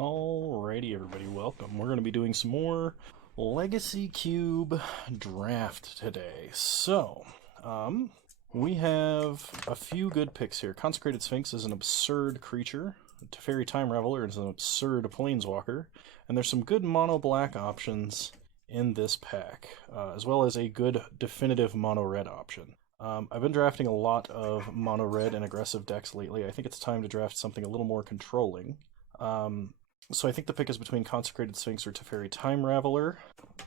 Alrighty, everybody, welcome. We're going to be doing some more Legacy Cube draft today. We have a few good picks here. Consecrated Sphinx is an absurd creature. Teferi Time Reveler is an absurd planeswalker. And there's some good mono-black options in this pack, as well as a good definitive mono-red option. I've been drafting a lot of mono-red and aggressive decks lately. I think it's time to draft something a little more controlling. So I think the pick is between Consecrated Sphinx or Teferi Time Raveler.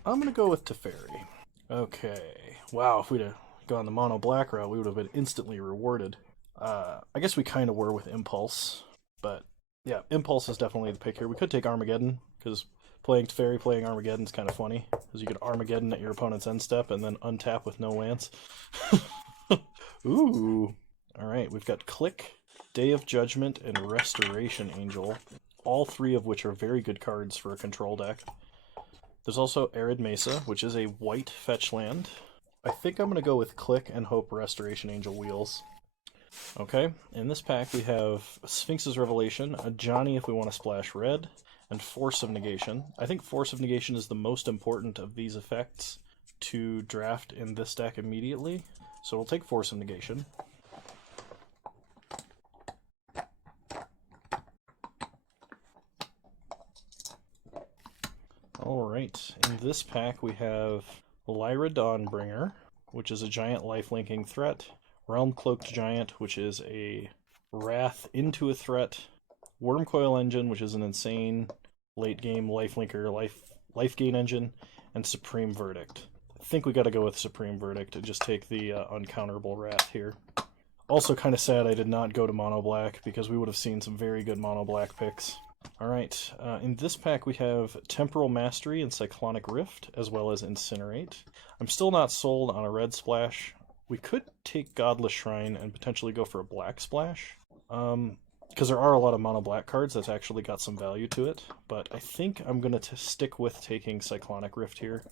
I'm going to go with Teferi. Okay. Wow, if we'd have gone the mono black route, we would have been instantly rewarded. I guess we kind of were with Impulse. But yeah, Impulse is definitely the pick here. We could take Armageddon, because playing Teferi, playing Armageddon is kind of funny. Because you could Armageddon at your opponent's end step and then untap with no lance. Ooh. Alright, we've got Click, Day of Judgment, and Restoration Angel. All three of which are very good cards for a control deck. There's also Arid Mesa, which is a white fetch land. I think I'm going to go with Click and hope Restoration Angel wheels. Okay, in this pack we have Sphinx's Revelation, a Johnny if we want to splash red, and Force of Negation. I think Force of Negation is the most important of these effects to draft in this deck immediately. So we'll take Force of Negation. Alright, in this pack we have Lyra Dawnbringer, which is a giant life-linking threat, Realm Cloaked Giant, which is a Wrath into a threat, Wormcoil Engine, which is an insane late-game life-linker, life gain engine, and Supreme Verdict. I think we gotta go with Supreme Verdict and just take the uncounterable Wrath here. Also kind of sad I did not go to Mono Black, because we would have seen some very good Mono Black picks. Alright, in this pack we have Temporal Mastery and Cyclonic Rift, as well as Incinerate. I'm still not sold on a red splash. We could take Godless Shrine and potentially go for a black splash, because there are a lot of mono-black cards that's actually got some value to it, but I think I'm going to stick with taking Cyclonic Rift here.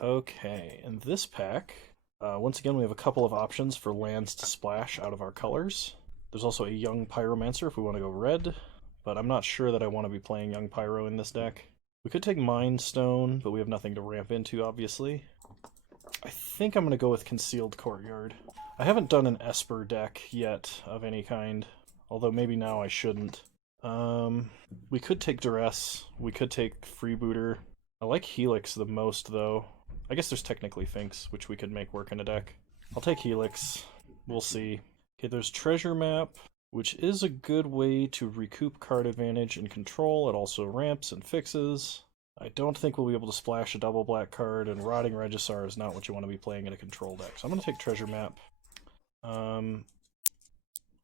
Okay, in this pack, once again we have a couple of options for lands to splash out of our colors. There's also a Young Pyromancer if we want to go red, but I'm not sure that I want to be playing Young Pyro in this deck. We could take Mind Stone, but we have nothing to ramp into, obviously. I think I'm going to go with Concealed Courtyard. I haven't done an Esper deck yet of any kind, although maybe now I shouldn't. We could take Duress, we could take Freebooter. I like Helix the most, though. I guess there's technically Finks, which we could make work in a deck. I'll take Helix. We'll see. Okay, there's Treasure Map, which is a good way to recoup card advantage and control. It also ramps and fixes. I don't think we'll be able to splash a double black card, and Rotting Regisar is not what you want to be playing in a control deck. So I'm going to take Treasure Map. I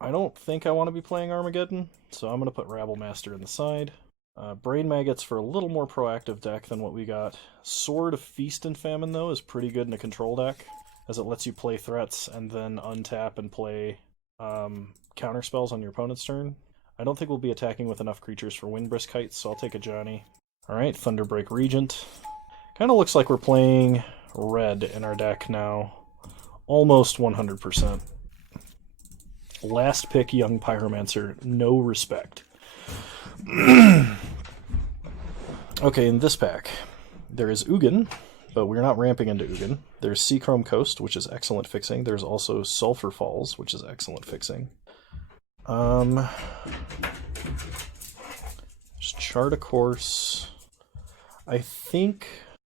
don't think I want to be playing Armageddon, so I'm going to put Rabble Master in the side. Brain Maggots for a little more proactive deck than what we got. Sword of Feast and Famine, though, is pretty good in a control deck, as it lets you play threats and then untap and play counter spells on your opponent's turn. I don't think we'll be attacking with enough creatures for Windbrisk Heights, so I'll take a Johnny. Alright, Thunderbreak Regent. Kind of looks like we're playing red in our deck now. Almost 100%. Last pick, Young Pyromancer. No respect. Okay, in this pack, there is Ugin, but we're not ramping into Ugin. There's Seachrome Coast, which is excellent fixing. There's also Sulphur Falls, which is excellent fixing. There's Chart a Course. I think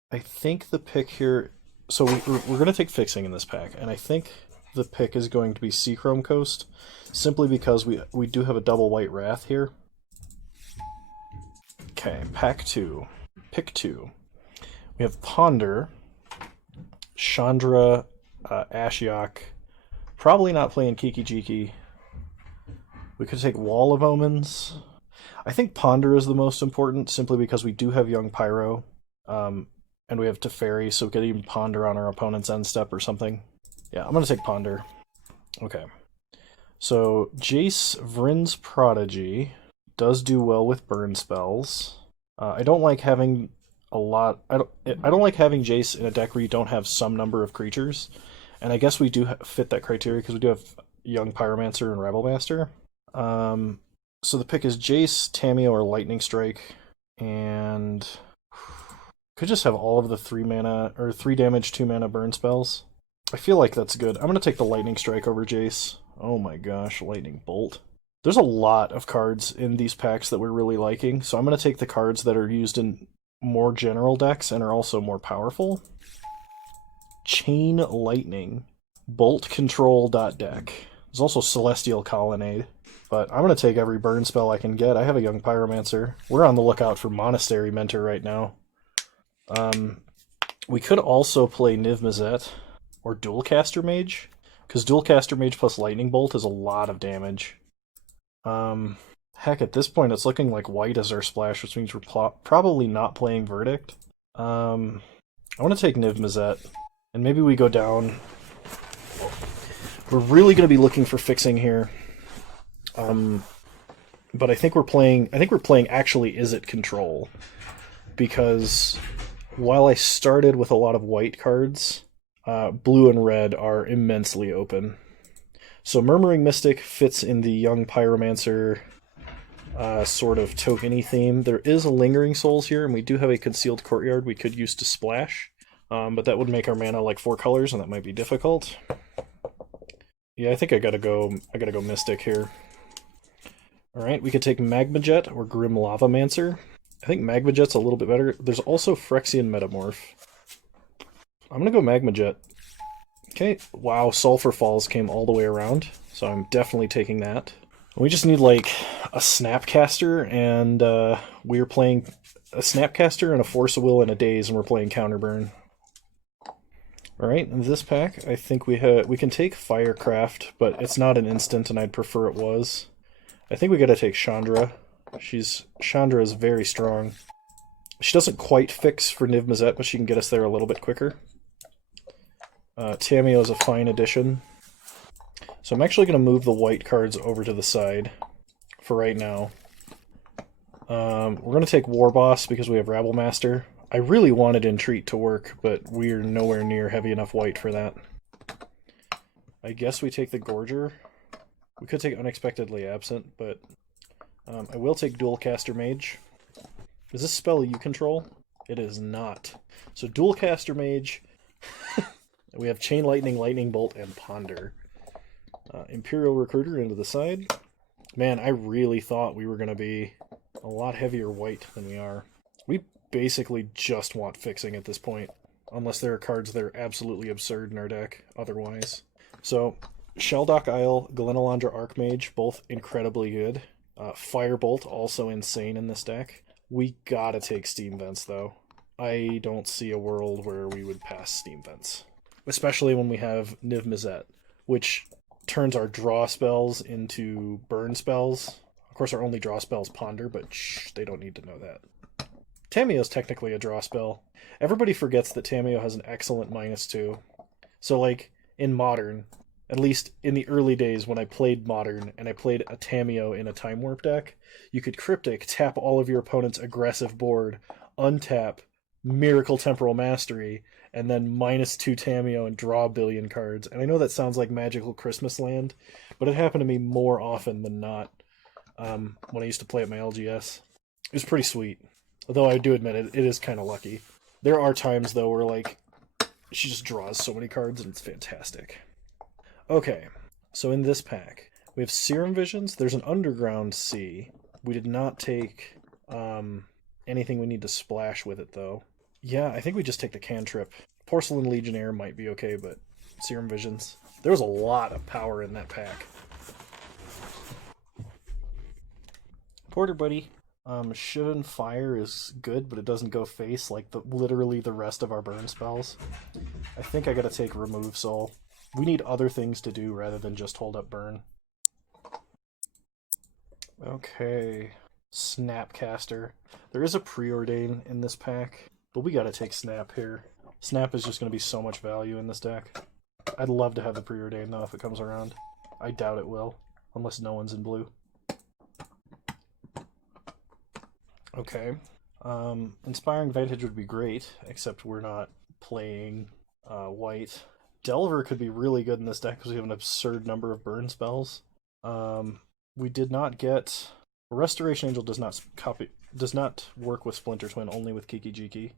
the pick here... So we're going to take fixing in this pack, and I think the pick is going to be Seachrome Coast, simply because we do have a double white Wrath here. Okay, pack 2. Pick 2. We have Ponder, Chandra, Ashiok, probably not playing Kiki Jiki. We could take Wall of Omens. I think Ponder is the most important, simply because we do have Young Pyro, and we have Teferi, so we could even Ponder on our opponent's end step or something. Yeah, I'm going to take Ponder. Okay. So, Jace Vryn's Prodigy does do well with burn spells. I don't like having a lot... I don't like having Jace in a deck where you don't have some number of creatures, and I guess we do fit that criteria because we do have Young Pyromancer and Rebel Master. So the pick is Jace, Tameo, or Lightning Strike, and could just have all of the 3 mana or 3 damage, 2 mana burn spells. I feel like that's good. I'm gonna take the Lightning Strike over Jace. Oh my gosh, Lightning Bolt. There's a lot of cards in these packs that we're really liking, so I'm gonna take the cards that are used in more general decks and are also more powerful. Chain Lightning. Bolt Control deck. There's also Celestial Colonnade. But I'm going to take every burn spell I can get. I have a young Pyromancer. We're on the lookout for Monastery Mentor right now. We could also play Niv Mizzet or Dualcaster Mage, because Dualcaster Mage plus Lightning Bolt is a lot of damage. Heck, at this point it's looking like white is our splash, which means we're probably not playing Verdict. I want to take Niv Mizzet, and maybe we go down. We're really going to be looking for fixing here. But I think we're playing actually Izzet control, because while I started with a lot of white cards, blue and red are immensely open. So Murmuring Mystic fits in the young Pyromancer sort of tokeny theme. There is a Lingering Souls here, and we do have a Concealed Courtyard we could use to splash, but that would make our mana like 4 colors, and that might be difficult. Yeah, I think I gotta go Mystic here. Alright, we could take Magma Jet or Grim Lavamancer. I think Magma Jet's a little bit better. There's also Phyrexian Metamorph. I'm gonna go Magma Jet. Okay, wow, Sulfur Falls came all the way around, so I'm definitely taking that. We just need, like, a Snapcaster, and we're playing a Snapcaster and a Force of Will and a Daze, and we're playing Counterburn. Alright, in this pack, I think we can take Firecraft, but it's not an instant, and I'd prefer it was. I think we gotta take Chandra. Chandra is very strong. She doesn't quite fix for Niv Mizzet, but she can get us there a little bit quicker. Tameo is a fine addition. So I'm actually going to move the white cards over to the side for right now. We're going to take War Boss because we have Rabble Master. I really wanted Entreat to work, but we're nowhere near heavy enough white for that. I guess we take the Gorger. We could take Unexpectedly Absent, but I will take Dualcaster Mage. Is this spell you control? It is not. So Dualcaster Mage. We have Chain Lightning, Lightning Bolt, and Ponder. Imperial Recruiter into the side. Man, I really thought we were going to be a lot heavier white than we are. We basically just want fixing at this point, unless there are cards that are absolutely absurd in our deck otherwise. So, Sheldock Isle, Glenalandra Archmage, both incredibly good. Firebolt, also insane in this deck. We gotta take Steam Vents, though. I don't see a world where we would pass Steam Vents. Especially when we have Niv Mizzet, which turns our draw spells into burn spells. Of course, our only draw spell is Ponder, but shh, they don't need to know that. Tameo is technically a draw spell. Everybody forgets that Tameo has an excellent -2. So, like, in Modern, at least in the early days when I played Modern and I played a Tameo in a Time Warp deck, you could Cryptic, tap all of your opponent's aggressive board, untap, Miracle Temporal Mastery, and then -2 Tameo and draw a billion cards. And I know that sounds like Magical Christmas Land, but it happened to me more often than not when I used to play at my LGS. It was pretty sweet. Although I do admit it is kind of lucky. There are times, though, where, like, she just draws so many cards and it's fantastic. Okay, so in this pack, we have Serum Visions. There's an Underground Sea. We did not take anything we need to splash with it, though. Yeah, I think we just take the Cantrip. Porcelain Legionnaire might be okay, but Serum Visions. There was a lot of power in that pack. Porter Buddy. Shivan Fire is good, but it doesn't go face like literally the rest of our burn spells. I think I gotta take Remove Soul. We need other things to do rather than just hold up burn. Okay. Snapcaster. There is a Preordain in this pack, but we gotta take Snap here. Snap is just gonna be so much value in this deck. I'd love to have the Preordain, though, if it comes around. I doubt it will, unless no one's in blue. Okay. Inspiring Vantage would be great, except we're not playing white. Delver could be really good in this deck because we have an absurd number of burn spells. We did not get Restoration Angel does not work with Splinter Twin, only with Kiki Jiki.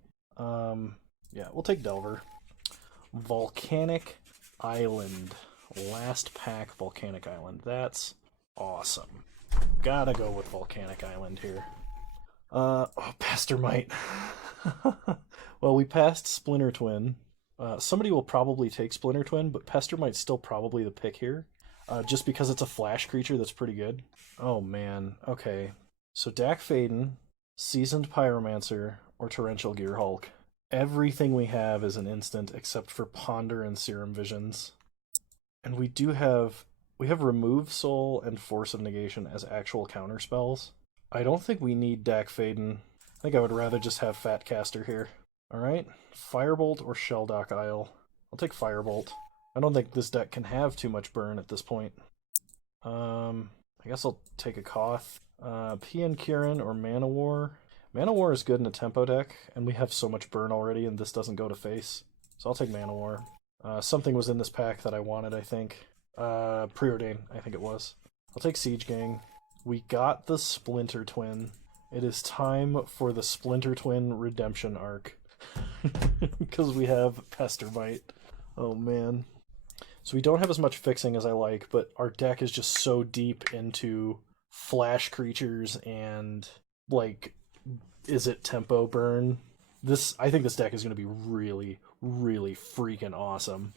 Yeah, we'll take Delver. Volcanic Island. Last pack Volcanic Island. That's awesome. Gotta go with Volcanic Island here. Oh, Pestermite. Well, we passed Splinter Twin. Somebody will probably take Splinter Twin, but Pestermite's still probably the pick here. Just because it's a flash creature that's pretty good. Oh man, okay. So Dak Faden, Seasoned Pyromancer, or Torrential Gearhulk. Everything we have is an instant except for Ponder and Serum Visions. And we have Remove Soul and Force of Negation as actual counter spells. I don't think we need Dak Faden. I think I would rather just have Fatcaster here. Alright, Firebolt or Shelldock Isle. I'll take Firebolt. I don't think this deck can have too much burn at this point. I guess I'll take a Koth. PN Kieran or Mana War. Mana War is good in a tempo deck, and we have so much burn already, and this doesn't go to face. So I'll take Mana War. Something was in this pack that I wanted, I think. Preordain, I think it was. I'll take Siege Gang. We got the Splinter Twin. It is time for the Splinter Twin redemption arc. Because we have Pestermite. Oh man. So we don't have as much fixing as I like, but our deck is just so deep into flash creatures and, like, Izzet tempo burn. I think this deck is going to be really, really freaking awesome.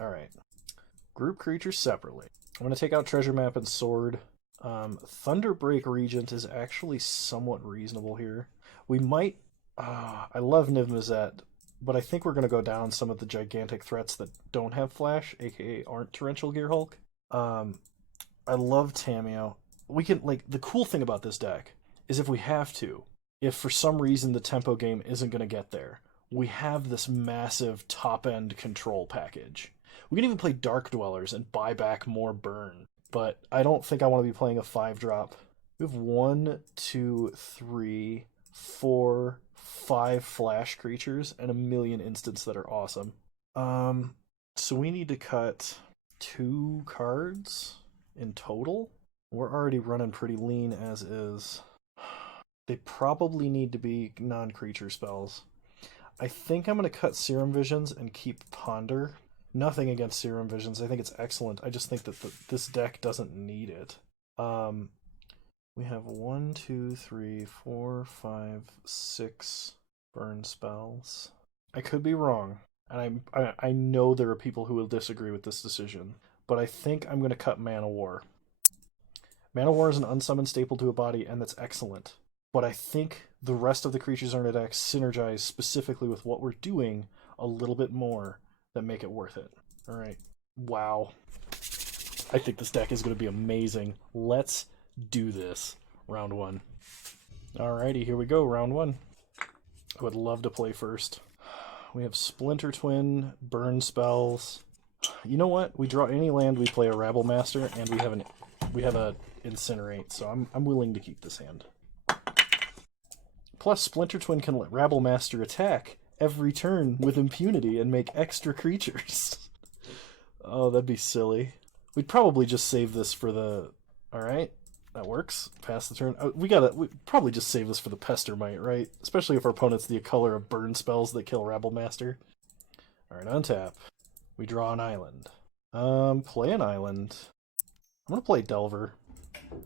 Alright. Group creatures separately. I'm going to take out Treasure Map and Sword. Thunderbreak Regent is actually somewhat reasonable here. We might... I love Niv Mizzet, but I think we're going to go down some of the gigantic threats that don't have flash, aka aren't Torrential Gearhulk. I love Tamiyo. We can, like, the cool thing about this deck is if we have to, if for some reason the tempo game isn't going to get there, we have this massive top-end control package. We can even play Dark Dwellers and buy back more burn, but I don't think I want to be playing a 5-drop. We have 1, 2, 3, 4, 5 flash creatures and a million instants that are awesome. So we need to cut 2 cards in total. We're already running pretty lean as is. They probably need to be non-creature spells. I think I'm going to cut Serum Visions and keep Ponder. Nothing against Serum Visions. I think it's excellent. I just think that this deck doesn't need it. We have 1, 2, 3, 4, 5, 6 burn spells. I could be wrong, and I know there are people who will disagree with this decision, but I think I'm going to cut Mana War. Mana War is an unsummoned staple to a body, and that's excellent. But I think the rest of the creatures in our deck synergize specifically with what we're doing a little bit more that make it worth it. Alright. Wow. I think this deck is going to be amazing. Let's do this. Round 1. Alrighty, here we go. Round 1. I would love to play first. We have Splinter Twin, burn spells. You know what? We draw any land, we play a Rabble Master, and we have a Incinerate, so I'm willing to keep this hand. Plus, Splinter Twin can let Rabble Master attack every turn with impunity and make extra creatures. Oh, that'd be silly. We'd probably just save this for the... Alright, that works. Pass the turn. We'd probably just save this for the Pestermite, right? Especially if our opponent's the color of burn spells that kill Rabble Master. Alright, untap. We draw an island. Play an island. I'm gonna play Delver,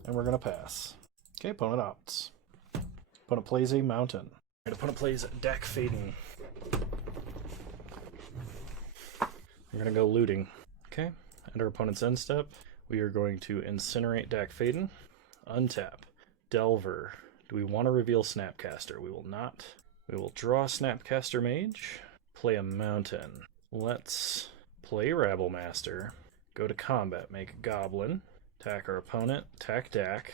and we're gonna pass. Okay, opponent opts. Opponent plays a mountain. And opponent plays Dak Faden. We're gonna go looting. Okay, and our opponent's end step. We are going to incinerate Dak Faden. Untap. Delver. Do we want to reveal Snapcaster? We will not. We will draw Snapcaster Mage. Play a mountain. Let's play Rabble Master. Go to combat. Make a Goblin. Attack our opponent. Attack Dak.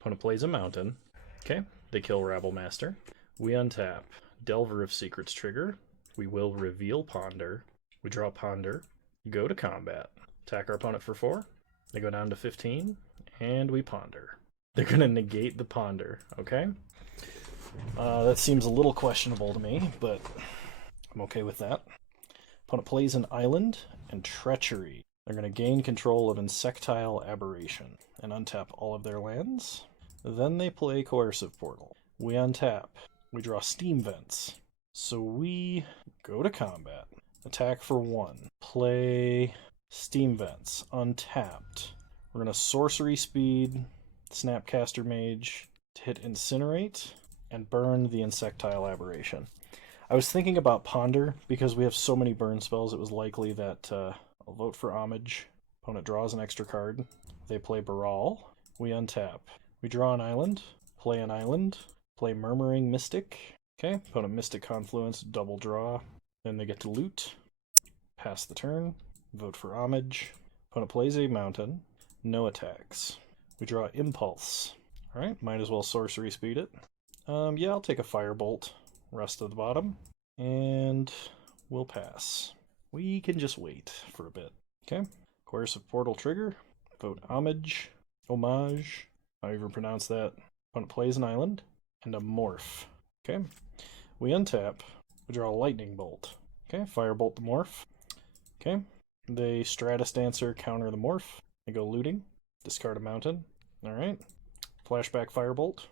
Opponent plays a mountain. Okay, they kill Rabble Master. We untap. Delver of Secrets trigger. We will reveal Ponder. We draw Ponder. Go to combat. Attack our opponent for 4. They go down to 15. And we Ponder. They're going to negate the Ponder. Okay? That seems a little questionable to me, but I'm okay with that. Opponent plays an island and Treachery. They're going to gain control of Insectile Aberration. and untap all of their lands. Then they play Coercive Portal. We untap. We draw Steam Vents. So we go to combat. Attack for 1. Play Steam Vents. Untapped. We're going to Sorcery Speed, Snapcaster Mage to hit Incinerate, and burn the Insectile Aberration. I was thinking about Ponder, because we have so many burn spells, it was likely that I'll vote for Homage. Opponent draws an extra card. They play Baral. We untap. We draw an island, play an island, play Murmuring Mystic. Okay, opponent Mystic Confluence, double draw. Then they get to loot, pass the turn, vote for Homage. Opponent plays a mountain, no attacks. We draw Impulse. Alright, might as well Sorcery Speed it. Yeah, I'll take a Firebolt, rest of the bottom, and we'll pass. We can just wait for a bit. Okay, Coercive Portal trigger, vote Homage, however you pronounce that. Opponent plays an island, and a Morph. Okay, we untap, we draw a Lightning Bolt. Okay, Firebolt the Morph. Okay, they Stratus Dancer, counter the Morph. They go looting, discard a mountain. Alright, flashback Firebolt.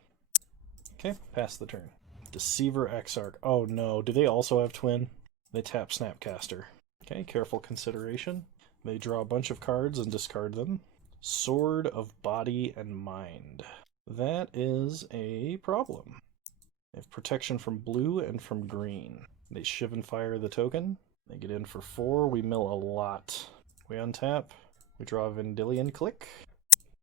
Okay, pass the turn. Deceiver Exarch. Oh no, do they also have Twin? They tap Snapcaster. Okay, careful consideration. They draw a bunch of cards and discard them. Sword of Body and Mind. That is a problem. They have protection from blue and from green. They Shiv and Fire the token. They get in for 4. We mill a lot. We untap. We draw a Vendilion Click.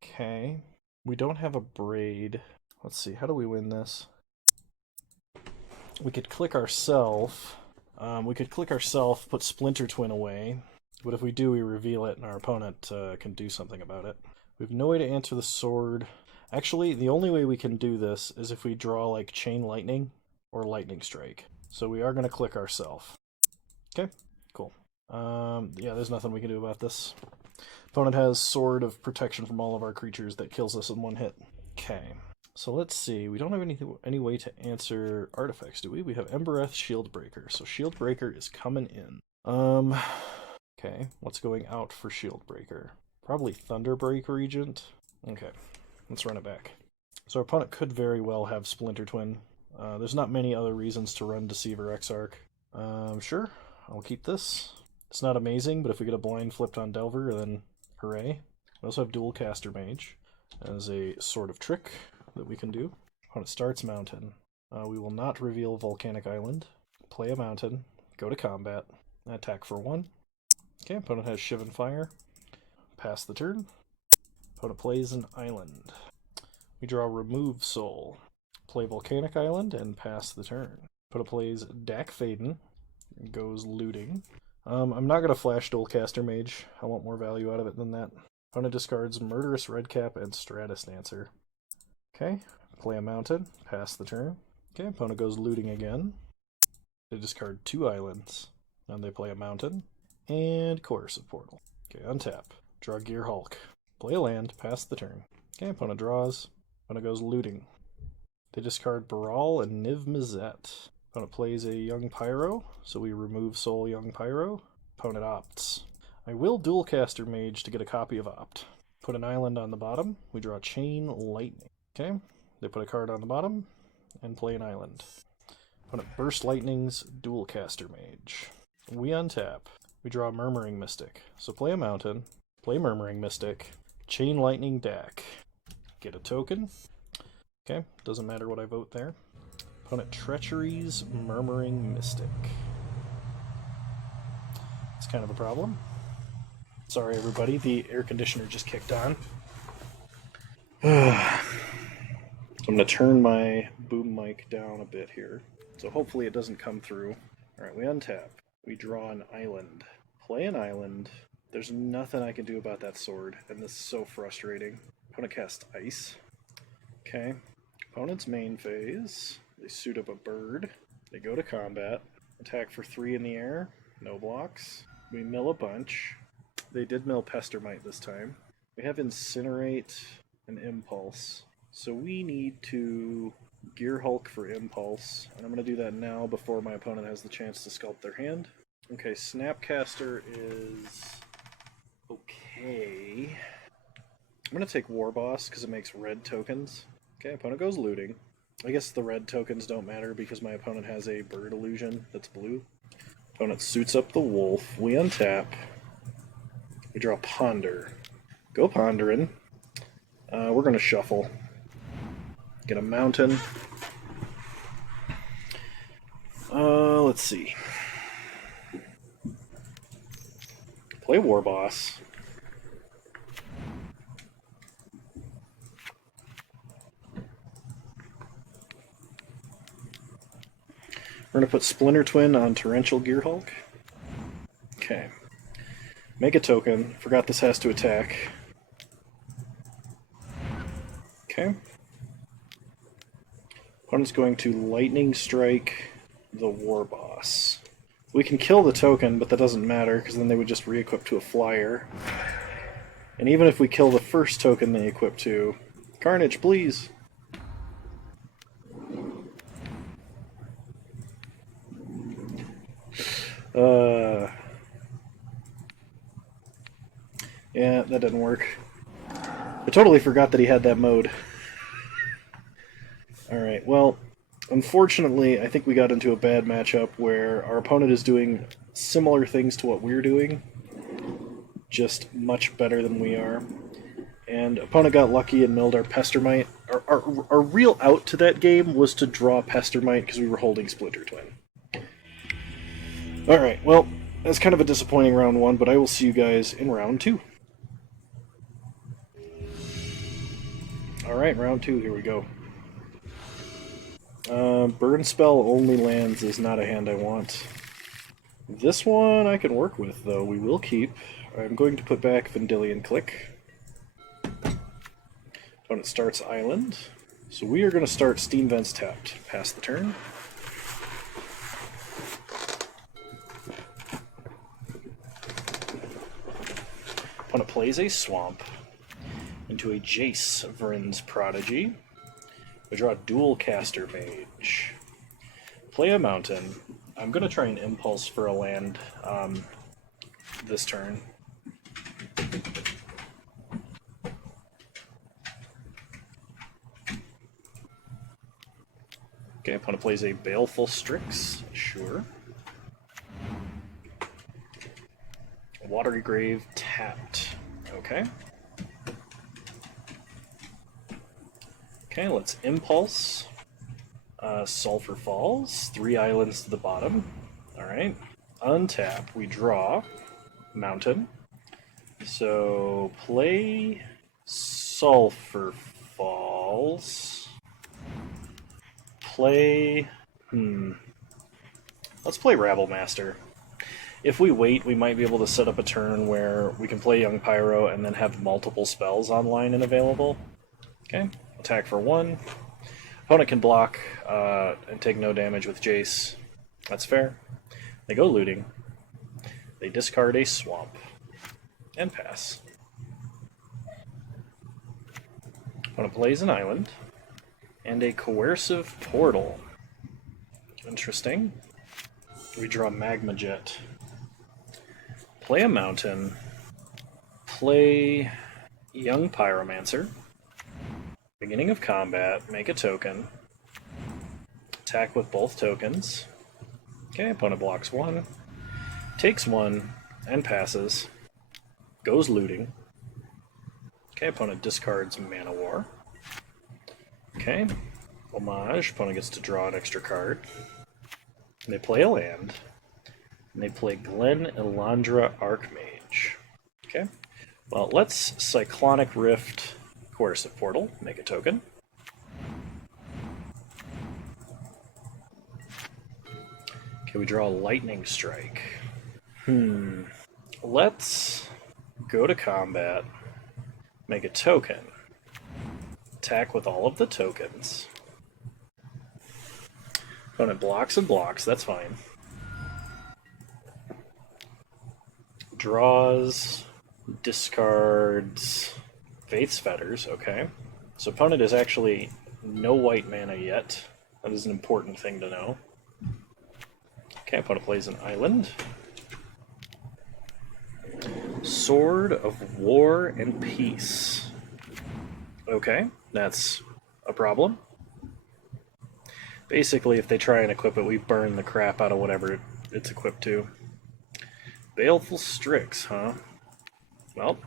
Okay. We don't have a Braid. Let's see, how do we win this? We could click ourself. Put Splinter Twin away. But if we do, we reveal it, and our opponent can do something about it. We have no way to answer the sword. Actually, the only way we can do this is if we draw, like, Chain Lightning or Lightning Strike. So we are going to click ourselves. Okay, cool. Yeah, there's nothing we can do about this. Opponent has Sword of Protection from all of our creatures that kills us in 1 hit. Okay, so let's see. We don't have any way to answer artifacts, do we? We have Embereth, Shieldbreaker. So Shieldbreaker is coming in. Okay, what's going out for Shieldbreaker? Probably Thunderbreak Regent. Okay, let's run it back. So our opponent could very well have Splinter Twin. There's not many other reasons to run Deceiver Exarch. Sure, I'll keep this. It's not amazing, but if we get a blind flipped on Delver, then hooray. We also have Dual Caster Mage as a sort of trick that we can do. Opponent starts Mountain. We will not reveal Volcanic Island. Play a Mountain, go to combat, attack for 1. Okay, opponent has Shiv and Fire. Pass the turn. Opponent plays an island. We draw Remove Soul. Play Volcanic Island and pass the turn. Opponent plays Dak Faden. Goes looting. I'm not going to flash Dualcaster Mage. I want more value out of it than that. Opponent discards Murderous Redcap and Stratus Dancer. Okay, play a mountain. Pass the turn. Okay, opponent goes looting again. They discard 2 islands. And they play a mountain. And Coercive Portal. Okay, untap. Draw Gear Hulk. Play a land, pass the turn. Okay, opponent draws. Opponent goes looting. They discard Baral and Niv Mizzet. Opponent plays a Young Pyro, so we remove Soul Young Pyro. Opponent opts. I will Dualcaster Mage to get a copy of Opt. Put an island on the bottom. We draw Chain Lightning. Okay, they put a card on the bottom and play an island. Opponent Burst Lightning's Dualcaster Mage. We untap. We draw Murmuring Mystic. So play a mountain, play Murmuring Mystic, Chain Lightning Dak. Get a token. Okay, doesn't matter what I vote there. Opponent Treachery's Murmuring Mystic. It's kind of a problem. Sorry everybody, the air conditioner just kicked on. I'm going to turn my boom mic down a bit here, so hopefully it doesn't come through. Alright, we untap. We draw an island. Play an island. There's nothing I can do about that sword, and this is so frustrating. Opponent casts Ice. Okay. Opponent's main phase. They suit up a bird. They go to combat. Attack for 3 in the air. No blocks. We mill a bunch. They did mill Pestermite this time. We have Incinerate and Impulse. So we need to Gear Hulk for Impulse. And I'm going to do that now before my opponent has the chance to sculpt their hand. Okay, Snapcaster is okay. I'm going to take War Boss because it makes red tokens. Okay, opponent goes looting. I guess the red tokens don't matter because my opponent has a bird illusion that's blue. Opponent suits up the wolf. We untap. We draw Ponder. Go Pondering. We're going to shuffle. Get a mountain. Let's see. Play War Boss. We're going to put Splinter Twin on Torrential Gearhulk. Okay. Make a token. Forgot this has to attack. Okay. Opponent's going to Lightning Strike the War Boss. We can kill the token, but that doesn't matter, because then they would just re-equip to a flyer. And even if we kill the first token they equip to... Carnage, please! Yeah, that didn't work. I totally forgot that he had that mode. Alright, well, unfortunately, I think we got into a bad matchup where our opponent is doing similar things to what we're doing, just much better than we are. And opponent got lucky and milled our Pestermite. Our real out to that game was to draw Pestermite because we were holding Splinter Twin. Alright, well, that's kind of a disappointing round 1, but I will see you guys in round 2. Alright, round 2, here we go. Burn Spell only lands is not a hand I want. This one I can work with, though. We will keep. I'm going to put back Vendilion Click. Opponent starts Island. So we are going to start Steam Vents tapped. Pass the turn. Opponent plays a Swamp into a Jace Vryn's Prodigy. We draw a Dual Caster Mage. Play a Mountain. I'm going to try an Impulse for a land this turn. Okay, opponent plays a Baleful Strix. Sure. Watery Grave tapped. Okay. Okay, let's Impulse. Sulphur Falls. 3 islands to the bottom. Alright. Untap. We draw. Mountain. So, play Sulphur Falls. Play... Let's play Rabblemaster. If we wait, we might be able to set up a turn where we can play Young Pyro and then have multiple spells online and available. Okay. Attack for 1. Opponent can block and take no damage with Jace. That's fair. They go looting. They discard a Swamp. And pass. Opponent plays an Island. And a Coercive Portal. Interesting. We draw Magma Jet. Play a Mountain. Play Young Pyromancer. Beginning of combat, make a token. Attack with both tokens. Okay, opponent blocks 1. Takes 1 and passes. Goes looting. Okay, opponent discards Mana War. Okay, Homage, opponent gets to draw an extra card. And they play a land. And they play Glen Elandra Archmage. Okay, well, let's Cyclonic Rift Coercive Portal, make a token. Okay, we draw Lightning Strike. Let's go to combat, make a token, attack with all of the tokens. Opponent blocks and blocks, that's fine. Draws, discards, Faith's Fetters, okay. So opponent is actually no white mana yet. That is an important thing to know. Okay, opponent plays an Island. Sword of War and Peace. Okay, that's a problem. Basically, if they try and equip it, we burn the crap out of whatever it's equipped to. Baleful Strix, huh? Well,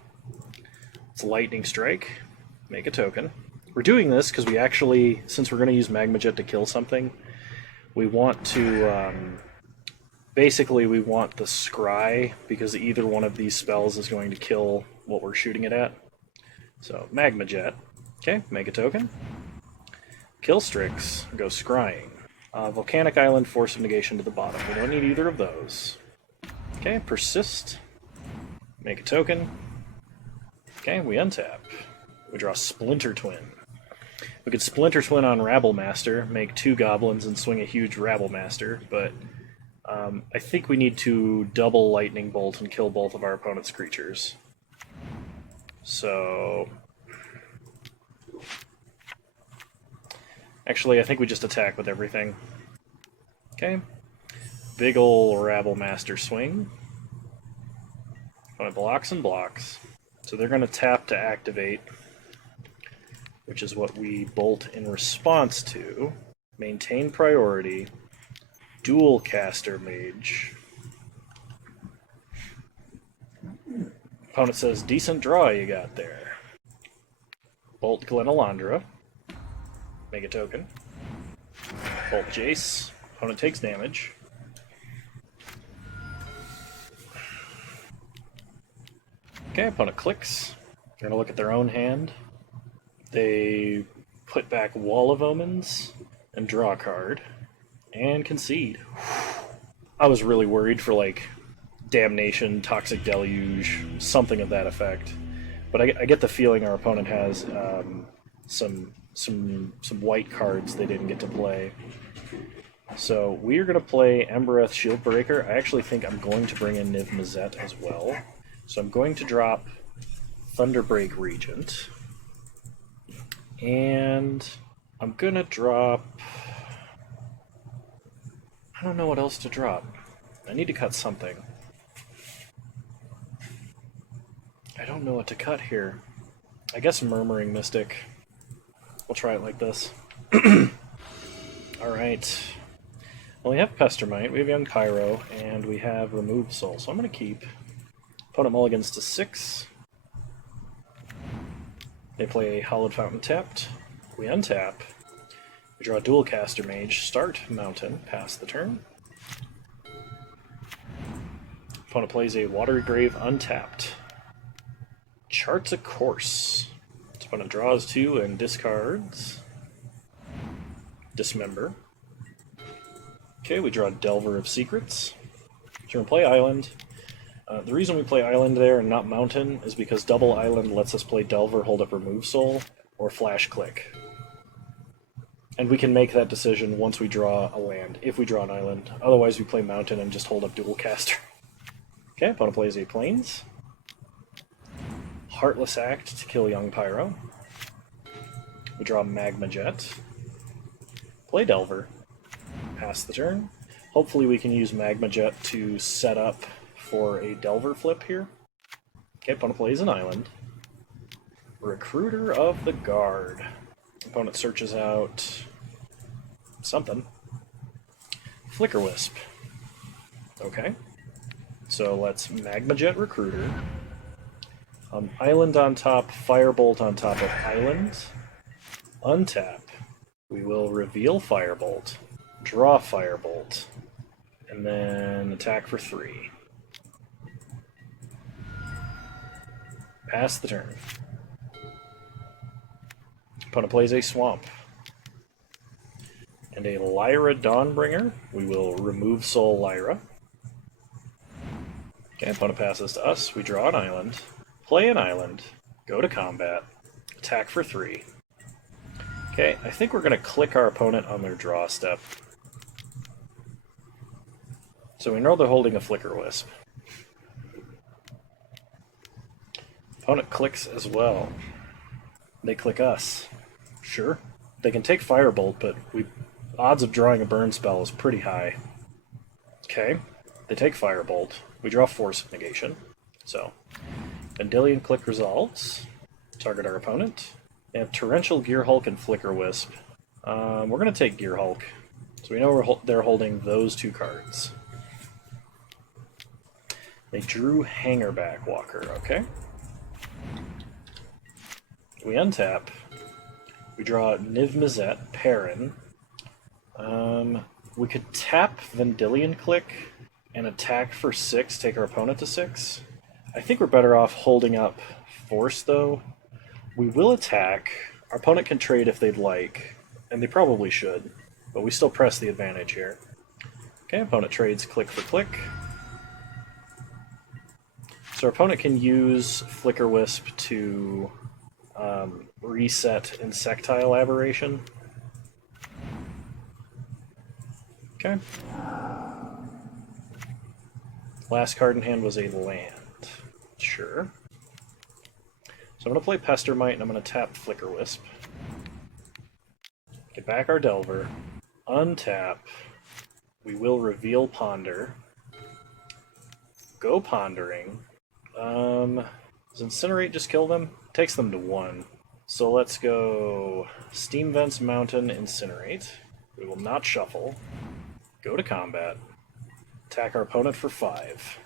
it's Lightning Strike. Make a token. We're doing this because we actually, since we're going to use Magma Jet to kill something, we want to, basically we want the Scry, because either one of these spells is going to kill what we're shooting it at. So, Magma Jet. Okay, make a token. Kill Strix, go Scrying. Volcanic Island, Force of Negation to the bottom. We don't need either of those. Okay, Persist. Make a token. Okay, we untap. We draw Splinter Twin. We could Splinter Twin on Rabble Master, make 2 goblins and swing a huge Rabble Master, but I think we need to double Lightning Bolt and kill both of our opponent's creatures. So... Actually, I think we just attack with everything. Okay. Big ol' Rabble Master swing. It blocks and blocks. So they're going to tap to activate, which is what we bolt in response to. Maintain priority. Dual Caster Mage. Opponent says, decent draw you got there. Bolt Glenalandra. Make a token. Bolt Jace. Opponent takes damage. Okay, opponent clicks. They're going to look at their own hand. They put back Wall of Omens and draw a card. And concede. I was really worried for, like, Damnation, Toxic Deluge, something of that effect. But I get the feeling our opponent has some white cards they didn't get to play. So we are going to play Embereth Shieldbreaker. I actually think I'm going to bring in Niv Mizzet as well. So I'm going to drop Thunderbreak Regent. And I'm going to drop... I don't know what else to drop. I need to cut something. I don't know what to cut here. I guess Murmuring Mystic. We'll try it like this. Alright. Well, we have Pestermite, we have Young Pyro, and we have Remove Soul. So I'm going to keep. Opponent mulligans to 6. They play Hallowed Fountain tapped. We untap. We draw Dual Caster Mage, start Mountain, pass the turn. Opponent plays a Watery Grave untapped. Charts a Course. Opponent draws 2 and discards. Dismember. Okay, we draw Delver of Secrets. So we're going to play Island. The reason we play Island there and not Mountain is because double Island lets us play Delver, hold up Remove Soul, or Flash Click. And we can make that decision once we draw a land, if we draw an island. Otherwise we play Mountain and just hold up Dual Caster. Okay, opponent plays a Plains. Heartless Act to kill Young Pyro. We draw Magma Jet. Play Delver. Pass the turn. Hopefully we can use Magma Jet to set up for a Delver flip here. Okay, opponent plays an island. Recruiter of the Guard. Opponent searches out something. Flicker Wisp. Okay. So let's Magma Jet Recruiter. Island on top, Firebolt on top of Island. Untap. We will reveal Firebolt. Draw Firebolt. And then attack for 3. Pass the turn. Opponent plays a Swamp. And a Lyra Dawnbringer. We will remove Soul Lyra. Okay, opponent passes to us. We draw an island. Play an island. Go to combat. Attack for 3. Okay, I think we're going to click our opponent on their draw step. So we know they're holding a Flicker Wisp. Opponent clicks as well. They click us. Sure. They can take Firebolt, but odds of drawing a burn spell is pretty high. Okay. They take Firebolt. We draw Force of Negation. So, Vendilion click resolves. Target our opponent. They have Torrential Gear Hulk and Flicker Wisp. We're going to take Gear Hulk. So we know they're holding those two cards. They drew Hangerback Walker, okay. We untap. We draw Izzet, Perrin. We could tap Vendilion Click and attack for 6, take our opponent to 6. I think we're better off holding up Force, though. We will attack. Our opponent can trade if they'd like, and they probably should, but we still press the advantage here. Okay, opponent trades click for click. So our opponent can use Flicker Wisp to reset Insectile Aberration. Okay. Last card in hand was a land. Sure. So I'm going to play Pestermite and I'm going to tap Flicker Wisp. Get back our Delver. Untap. We will reveal Ponder. Go Pondering. Does Incinerate just kill them? Takes them to 1. So let's go Steam Vents, Mountain, Incinerate. We will not shuffle. Go to combat. Attack our opponent for 5.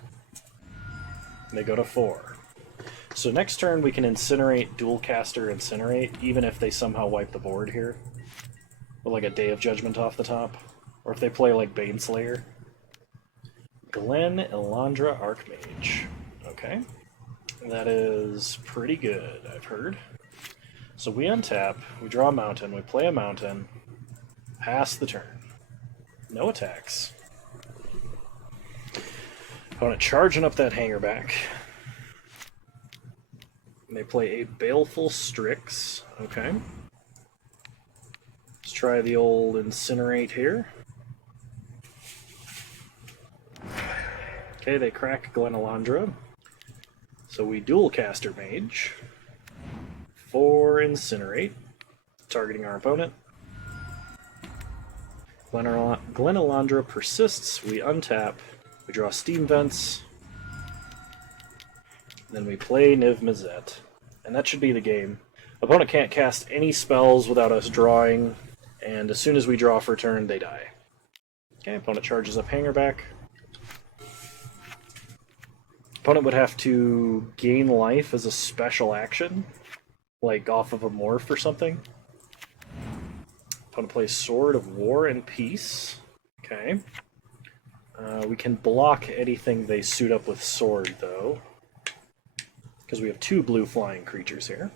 They go to 4. So next turn we can Incinerate, Dual Caster, Incinerate, even if they somehow wipe the board here. With like a Day of Judgment off the top. Or if they play like Baneslayer. Glen Elandra Archmage. Okay. That is pretty good, I've heard. So we untap, we draw a mountain, we play a mountain, pass the turn. No attacks. Opponent charging up that Hangerback. And they play a Baleful Strix. Okay. Let's try the old Incinerate here. Okay, they crack Glen Elandra. So we dual caster Mage for Incinerate, targeting our opponent. Glen Elandra persists, we untap, we draw Steam Vents, then we play Niv Mizzet, and that should be the game. Opponent can't cast any spells without us drawing, and as soon as we draw for turn, they die. Okay, opponent charges up Hangerback. Opponent would have to gain life as a special action, like off of a morph or something. Opponent plays Sword of War and Peace. Okay. We can block anything they suit up with Sword, though, because we have 2 blue flying creatures here.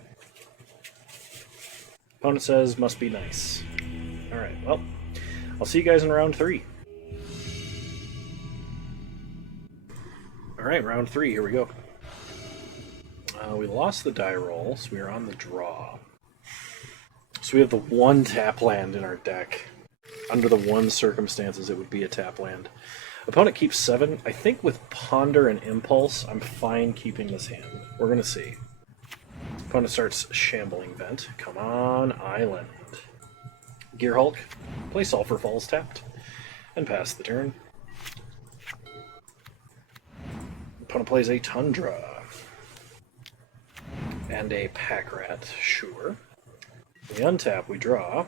Opponent says, must be nice. Alright, well, I'll see you guys in round 3. Alright, round 3, here we go. We lost the die roll, so we are on the draw. So we have the 1 tap land in our deck. Under the 1 circumstances, it would be a tap land. Opponent keeps 7. I think with Ponder and Impulse, I'm fine keeping this hand. We're going to see. Opponent starts Shambling Vent. Come on, Island. Gear Hulk. Play Sulphur Falls tapped. And pass the turn. Opponent plays a Tundra. And a Pack Rat, sure. We untap, we draw.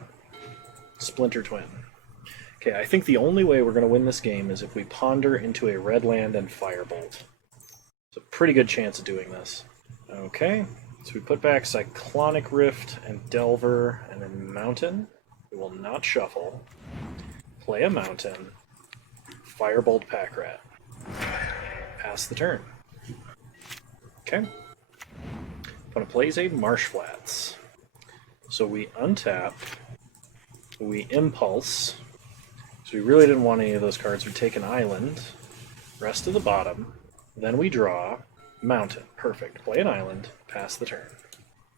Splinter Twin. Okay, I think the only way we're going to win this game is if we ponder into a red land and Firebolt. It's a pretty good chance of doing this. Okay, so we put back Cyclonic Rift and Delver and then Mountain. We will not shuffle. Play a Mountain. Firebolt Pack Rat. Pass the turn. Okay. Opponent plays a Marsh Flats. So we untap, we Impulse. So we really didn't want any of those cards. We take an Island, rest of the bottom, then we draw, Mountain. Perfect. Play an Island, pass the turn.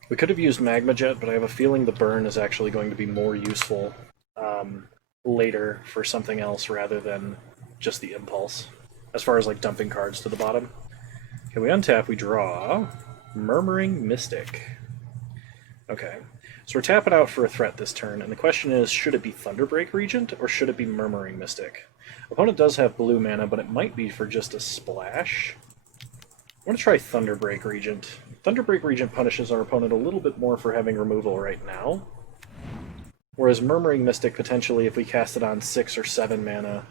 We could have used Magma Jet, but I have a feeling the burn is actually going to be more useful later for something else rather than just the Impulse, as far as like dumping cards to the bottom. Okay, we untap, we draw, Murmuring Mystic. Okay, so we're tapping out for a threat this turn, and the question is, should it be Thunderbreak Regent, or should it be Murmuring Mystic? Opponent does have blue mana, but it might be for just a splash. want to try Thunderbreak Regent. Thunderbreak Regent punishes our opponent a little bit more for having removal right now. Whereas Murmuring Mystic, potentially, if we cast it on 6 or 7 mana,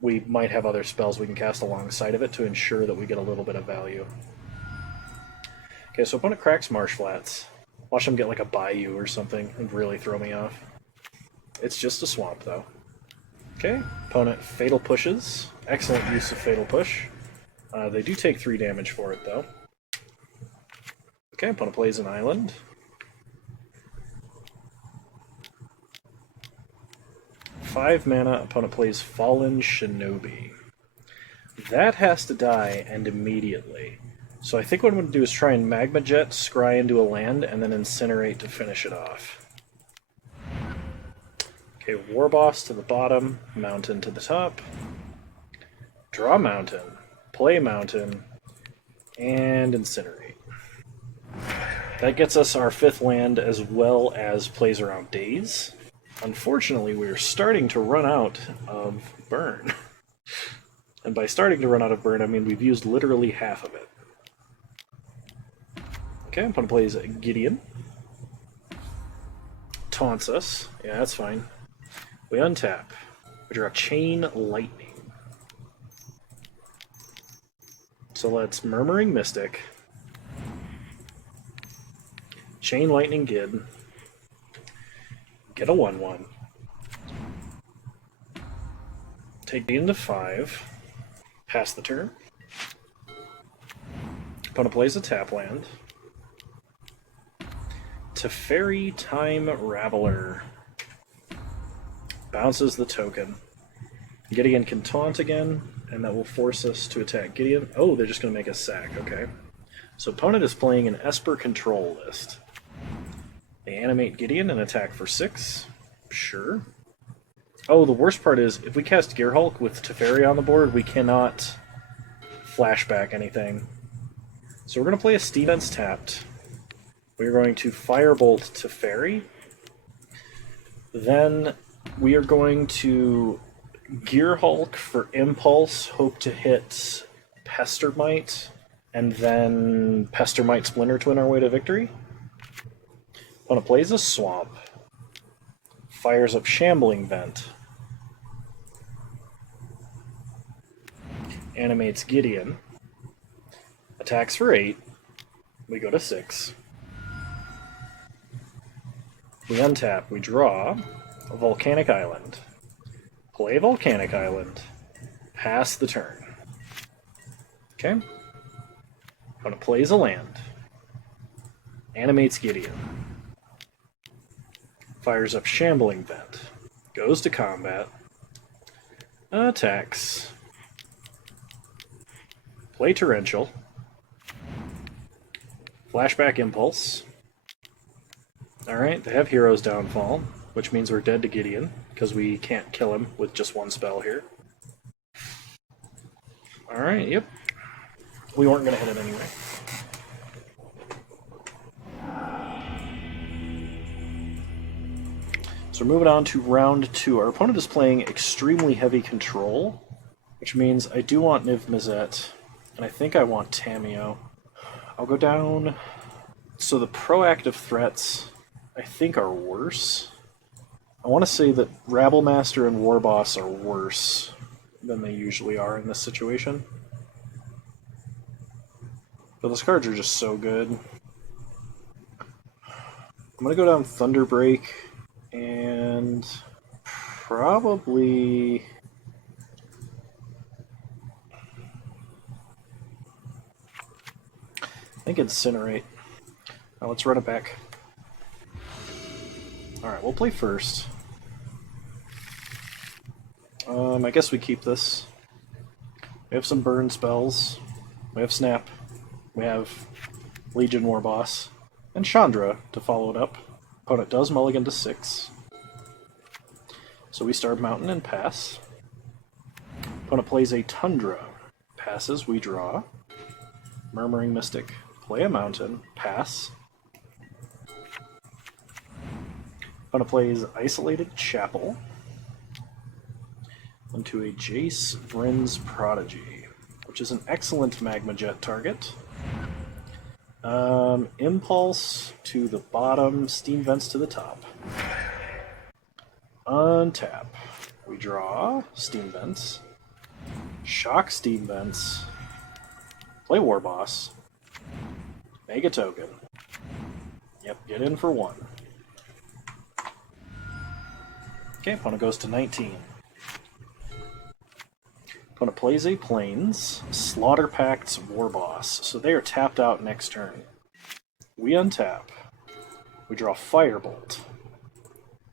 we might have other spells we can cast alongside of it to ensure that we get a little bit of value. Okay, so opponent cracks Marsh Flats. Watch them get like a Bayou or something and really throw me off. It's just a swamp, though. Okay, opponent Fatal Pushes. Excellent use of Fatal Push. They do take 3 damage for it, though. Okay, opponent plays an island. Five mana, opponent plays Fallen Shinobi. That has to die, and immediately. So I think what I'm going to do is try and Magma Jet, scry into a land, and then Incinerate to finish it off. Okay, War Boss to the bottom, Mountain to the top. Draw Mountain, play Mountain, and Incinerate. That gets us our 5th land as well as plays around Daze. Unfortunately, we're starting to run out of burn. And by starting to run out of burn, I mean we've used literally half of it. Okay, opponent plays Gideon. Taunts us. Yeah, that's fine. We untap. We draw Chain Lightning. So let's Murmuring Mystic. Chain Lightning Gid. Get a 1/1. Take the into 5. Pass the turn. Opponent plays a tap land. Teferi Time Raveler. Bounces the token. Gideon can taunt again, and that will force us to attack Gideon. Oh, they're just going to make us sack, okay. So opponent is playing an Esper control list. They animate Gideon and attack for 6. Sure. Oh, the worst part is, if we cast Gearhulk with Teferi on the board, we cannot flashback anything. So we're going to play a Stevens tapped. We're going to Firebolt Teferi. Then we are going to Gearhulk for Impulse, hope to hit Pestermite, and then Pestermite Splinter Twin our way to victory. Opponent plays a Swamp. Fires up Shambling Vent. Animates Gideon. Attacks for 8. We go to 6. We untap. We draw a Volcanic Island. Play Volcanic Island. Pass the turn. Okay. Opponent plays a land. Animates Gideon. Fires up Shambling Vent. Goes to combat. Attacks. Play Torrential. Flashback Impulse. Alright, they have Hero's Downfall, which means we're dead to Gideon, because we can't kill him with just one spell here. Alright, yep. We weren't going to hit it anyway. So we're moving on to round 2. Our opponent is playing extremely heavy control, which means I do want Niv Mizzet, and I think I want Tamiyo. I'll go down. So the proactive threats, I think, are worse. I want to say that Rabblemaster and Warboss are worse than they usually are in this situation. But those cards are just so good. I'm going to go down Thunderbreak and probably... I think Incinerate. Now let's run it back. Alright, we'll play first. I guess we keep this. We have some burn spells. We have Snap. We have Legion Warboss. And Chandra to follow it up. Opponent does mulligan to 6. So we start Mountain and pass. Opponent plays a Tundra. Passes, we draw. Murmuring Mystic. Play a Mountain. Pass. Opponent plays Isolated Chapel. Into a Jace Vryn's Prodigy. which is an excellent Magma Jet target. Impulse to the bottom, Steam Vents to the top. Untap. We draw Steam Vents. Shock Steam Vents. Play War Boss. Make a token. Yep, get in for 1. Okay, opponent goes to 19. Opponent plays a Plains, Slaughter Pact's War Boss, so they are tapped out next turn. We untap. We draw Firebolt.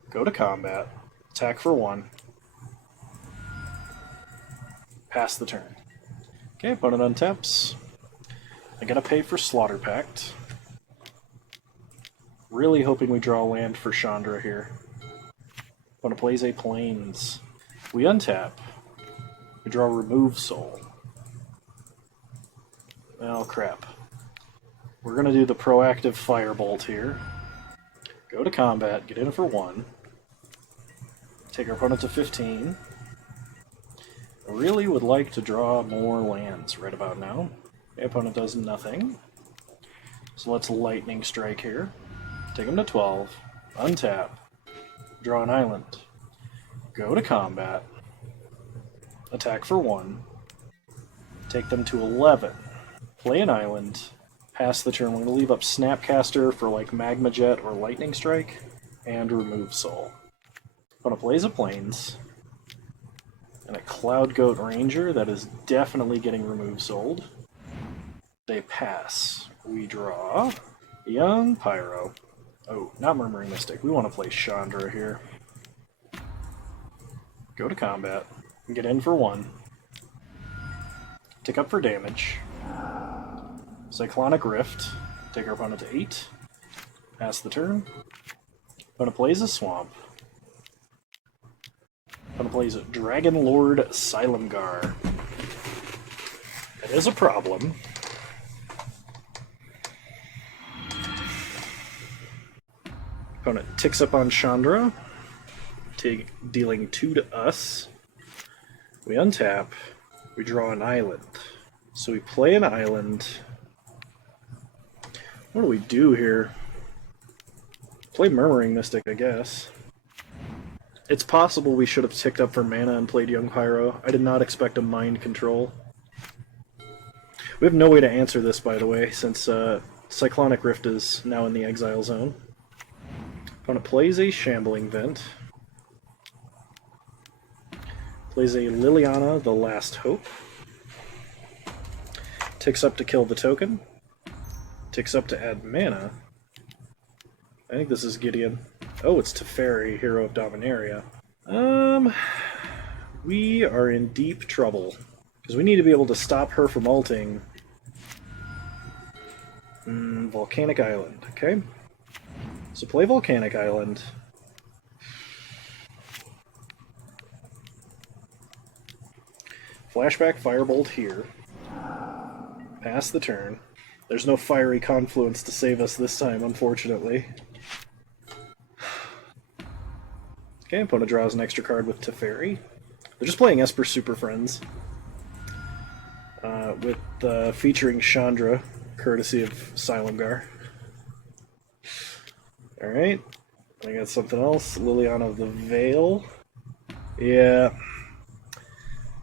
Go to combat. Attack for 1. Pass the turn. Okay, opponent untaps. I'm gonna pay for Slaughter Pact. Really hoping we draw land for Chandra here. Opponent plays a Plains. We untap. We draw Remove Soul. Oh crap. We're gonna do the proactive Firebolt here. Go to combat, get in for 1. Take our opponent to 15. I really would like to draw more lands right about now. The opponent does nothing. So let's Lightning Strike here. Take him to 12. Untap. Draw an island. Go to combat. Attack for 1. Take them to 11. Play an island. Pass the turn. We're going to leave up Snapcaster for like Magma Jet or Lightning Strike. And Remove Soul. Opponent plays a Plains. And a Cloud Goat Ranger that is definitely getting Remove Souled. They pass. We draw Young Pyro. Oh, not Murmuring Mystic. We want to play Chandra here. Go to combat. Get in for 1. Tick up for damage. Cyclonic Rift. Take our opponent to 8. Pass the turn. Opponent plays a Swamp. Opponent plays a Dragon Lord Sylamgar. That is a problem. Opponent ticks up on Chandra, dealing 2 to us. We untap. We draw an island. So we play an island. What do we do here? Play Murmuring Mystic, I guess. It's possible we should have ticked up for mana and played Young Pyro. I did not expect a Mind Control. We have no way to answer this, by the way, since Cyclonic Rift is now in the exile zone. Opponent plays a Shambling Vent. Plays a Liliana, the Last Hope. Ticks up to kill the token. Ticks up to add mana. I think this is Gideon. Oh, it's Teferi, Hero of Dominaria. We are in deep trouble. Because we need to be able to stop her from ulting. Volcanic Island, okay? So play Volcanic Island. Flashback Firebolt here. Pass the turn. There's no Fiery Confluence to save us this time, unfortunately. Okay, opponent draws an extra card with Teferi. They're just playing Esper Super Friends. Featuring Chandra, courtesy of Sylamgar. Alright, I got something else. Liliana of the Veil. Yeah.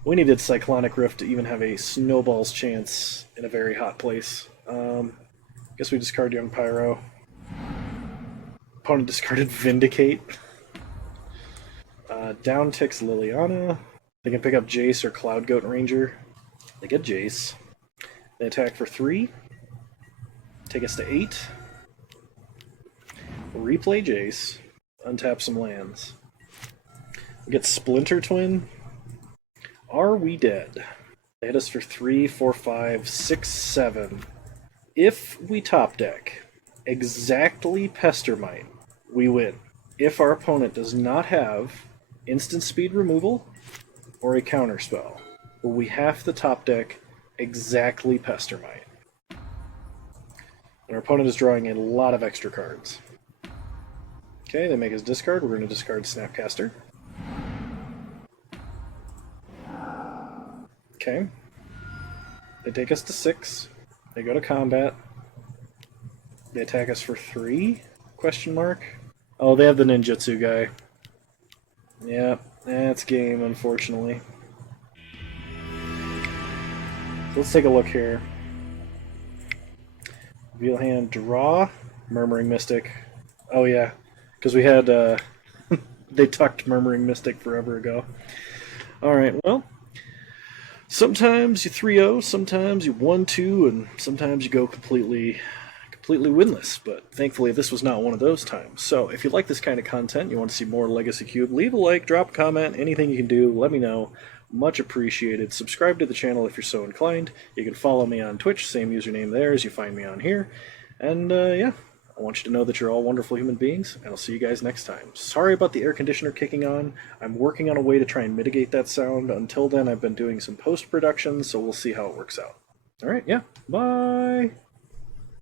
We needed Cyclonic Rift to even have a snowball's chance in a very hot place. Guess we discard Young Pyro. Opponent discarded Vindicate. Down ticks Liliana. They can pick up Jace or Cloud Goat Ranger. They get Jace. They attack for 3. Take us to 8. Replay Jace. Untap some lands. We get Splinter Twin. Are we dead? They hit us for 3, 4, 5, 6, 7. If we top deck exactly Pestermite, we win. If our opponent does not have instant speed removal or a counterspell, but we have to top deck exactly Pestermite. And our opponent is drawing a lot of extra cards. Okay, they make us discard. We're going to discard Snapcaster. Okay. They take us to 6. They go to combat. They attack us for 3? Question mark. Oh, they have the ninjutsu guy. Yeah, that's game, unfortunately. So let's take a look here. Reveal hand, draw, Murmuring Mystic. Oh yeah, because we had they tucked Murmuring Mystic forever ago. All right, well, sometimes you 3-0, sometimes you 1-2, and sometimes you go completely winless, but thankfully this was not one of those times. So if you like this kind of content, you want to see more Legacy Cube, leave a like, drop a comment, anything you can do, let me know. Much appreciated. Subscribe to the channel if you're so inclined. You can follow me on Twitch, same username there as you find me on here. And yeah, I want you to know that you're all wonderful human beings, and I'll see you guys next time. Sorry about the air conditioner kicking on. I'm working on a way to try and mitigate that sound. Until then, I've been doing some post-production, so we'll see how it works out. Alright, yeah, bye!